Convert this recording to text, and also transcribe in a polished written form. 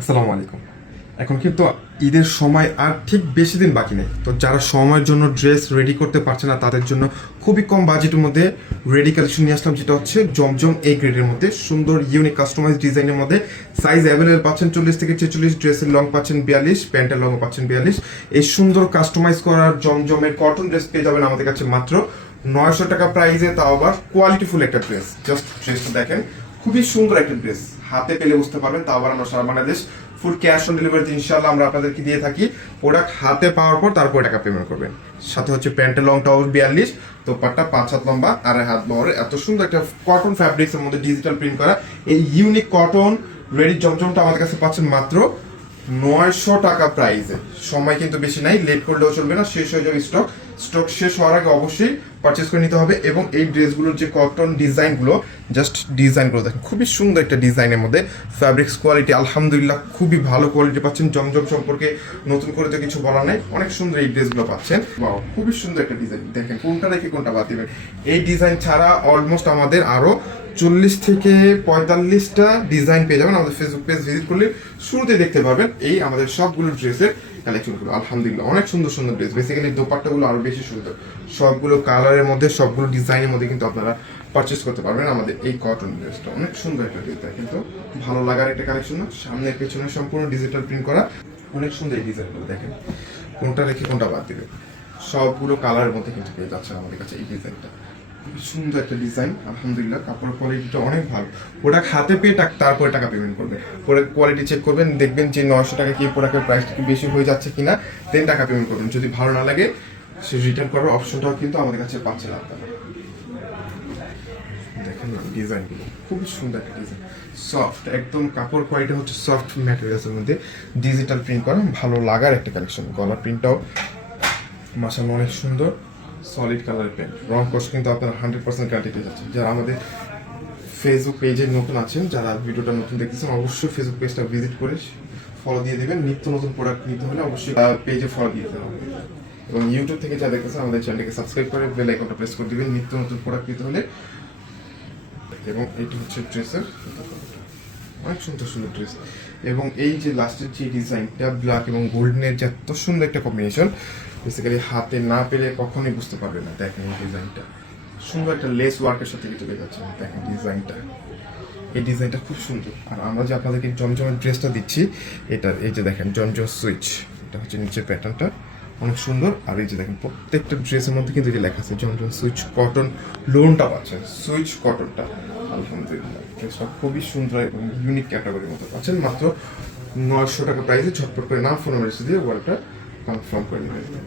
আসসালামু আলাইকুম। এখন কিন্তু ঈদের সময় আর ঠিক বেশি দিন বাকি নেই, তো যারা সময়ের জন্য ড্রেস রেডি করতে পারছে না তাদের জন্য খুবই কম বাজেটের মধ্যে রেডি কালেকশন নিয়ে আসলাম, যেটা হচ্ছে জমজম এ গ্রেডের মধ্যে সুন্দর ইউনিক কাস্টমাইজ ডিজাইনের মধ্যে। সাইজ অ্যাভেলেবল পাচ্ছেন 40 থেকে 46, ড্রেসের লং পাচ্ছেন 42, প্যান্টের লং পাচ্ছেন 42। এই সুন্দর কাস্টমাইজ করার জমজমের কটন ড্রেস পেয়ে যাবেন আমাদের কাছে মাত্র 900 টাকা প্রাইসে, তাও আবার কোয়ালিটিফুল একটা ড্রেস। জাস্ট ড্রেসটা দেখেন, খুবই সুন্দর একটা ড্রেস, হাতে পেলে বুঝতে পারবেন। তাও আবার আমরা সারা বাংলাদেশ ফুল ক্যাশ অন ডেলিভারিতে ইনশাআল্লাহ আমরা আপনাদেরকে দিয়ে থাকি। প্রোডাক্ট হাতে পাওয়ার পর তারপর টাকা পেমেন্ট করবেন। সাথে হচ্ছে প্যান্টের লংটাও 42, দোপাট্টা 5 হাত লম্বা, 2.5 হাত বহরের, এত সুন্দর একটা কটন ফ্যাব্রিক্সের মধ্যে ডিজিটাল প্রিন্ট করা এই ইউনিক কটন রেডি জমজমটা আমাদের কাছে পাচ্ছেন মাত্র 900 টাকা প্রাইসে। সময় কিন্তু বেশি নাই, লেট করলেও চলবে না, শেষ হয়ে যাবে স্টক। স্টক শেষ হওয়ার আগে অবশ্যই পারচেস করে নিতে হবে। এবং এই ড্রেসগুলোর যে কটন ডিজাইনগুলো, জাস্ট ডিজাইনগুলো দেখেন, খুবই সুন্দর একটা ডিজাইনের মধ্যে। ফ্যাব্রিক্স কোয়ালিটি আলহামদুলিল্লাহ খুবই ভালো কোয়ালিটি পাচ্ছেন। জমজম সম্পর্কে নতুন করে তো কিছু বলা নাই, অনেক সুন্দর এই ড্রেসগুলো পাচ্ছেন। ওয়াও, খুবই সুন্দর একটা ডিজাইন, দেখেন কোনটা রেখে কোনটা বাদ দিবেন। এই ডিজাইন ছাড়া অলমোস্ট আমাদের আরও 40 থেকে 45টা ডিজাইন পেয়ে যাবেন। আমাদের ফেসবুক পেজ ভিজিট করলে শুরুতে দেখতে পারবেন এই আমাদের সবগুলো ড্রেসের কালেকশনগুলো। আলহামদুলিল্লাহ অনেক সুন্দর সুন্দর ড্রেস, বেসিক্যালি দোপাট্টাগুলো আরো বেশি সুন্দর, সবগুলো কালারের মধ্যে, সবগুলো ডিজাইনের মধ্যে কিন্তু আপনারা পারচেস করতে পারবেন। আমাদের এই কটন ড্রেসটা অনেক সুন্দর একটা ড্রেস, কিন্তু ভালো লাগার একটা কালেকশন না, সামনে পেছনে সম্পূর্ণ ডিজিটাল প্রিন্ট করা, অনেক সুন্দর এই ডিজাইনগুলো দেখেন, কোনটা রেখে কোনটা বাদ দিবে। সবগুলো কালারের মধ্যে কিন্তু পেয়ে যাচ্ছে আমাদের কাছে এই ডিজাইনটা। খুব সুন্দর একটা ডিজাইন, আলহামদুলিল্লাহ কাপড় কোয়ালিটিটা অনেক ভালো। প্রোডাক্ট হাতে পেয়ে তারপরে টাকা পেমেন্ট করবে। প্রোডাক্ট কোয়ালিটি চেক করবেন, দেখবেন যে 900 টাকা কি প্রোডাক্টের প্রাইসটা কি বেশি হয়ে যাচ্ছে কিনা, দেন টাকা পেমেন্ট করবেন। যদি ভালো না লাগে সে রিটার্ন করার অপশনটাও কিন্তু আমাদের কাছে পাচ্ছেন আপনারা। দেখেন না ডিজাইনগুলো, খুবই সুন্দর একটা ডিজাইন, সফট একদম, কাপড় কোয়ালিটি হচ্ছে সফট ম্যাটেরিয়ালসের মধ্যে ডিজিটাল প্রিন্ট করা, ভালো লাগার একটা কালেকশন। গলার প্রিন্টটাও মাশাআল্লাহ অনেক সুন্দর, সলিড কালার পেন, রং কস্ট কিন্তু আপনারা 100% গ্যারান্টি পেয়ে যাচ্ছেন। যারা আমাদের ফেসবুক পেজে নতুন আছেন, যারা ভিডিওটা নতুন দেখতেছেন, অবশ্যই ফেসবুক পেজটা ভিজিট করে ফলো দিয়ে দেবেন। নিত্য নতুন প্রোডাক্ট নিতে হলে অবশ্যই পেজে ফলো দিয়ে দেবেন। এবং ইউটিউব থেকে যা দেখতেছেন আমাদের চ্যানেলকে সাবস্ক্রাইব করে বেল আইকনটা প্রেস করে দিবেন নিত্য নতুন প্রোডাক্ট নিতে হলে। এবং এইটি হচ্ছে ড্রেসের, অনেক সুন্দর সুন্দর ড্রেস। এবং এই যে লাস্টের যে ডিজাইনটা, ব্ল্যাক এবং গোল্ডেনের যে এত সুন্দর একটা কম্বিনেশন, বেসিক্যালি হাতে না পেলে কখনোই বুঝতে পারবে না। দেখেন এই ডিজাইনটা, সুন্দর একটা লেস ওয়ার্কের সাথে কিন্তু দেখাচ্ছে। দেখেন ডিজাইনটা, এই ডিজাইনটা খুব সুন্দর। আর আমরা যে আপনাদেরকে জমজমের ড্রেসটা দিচ্ছি, এটা এই যে দেখেন জমজম সুইচ, এটা হচ্ছে নিচের প্যাটার্নটা অনেক সুন্দর। আর এই যে দেখেন প্রত্যেকটা ড্রেসের মধ্যে কিন্তু এটা লেখা আছে জমজম সুইচ কটন, লোনটা পাচ্ছেন সুইচ কটনটা। আলহামদুলিল্লাহ ড্রেসটা খুবই সুন্দর এবং ইউনিক ক্যাটাগরির মতো পাচ্ছেন মাত্র 900 টাকা প্রাইসে। ঝটপট করে নাম, ফোন নাম্বার দিয়ে ওয়ালটা কনফার্ম করে নেবেন।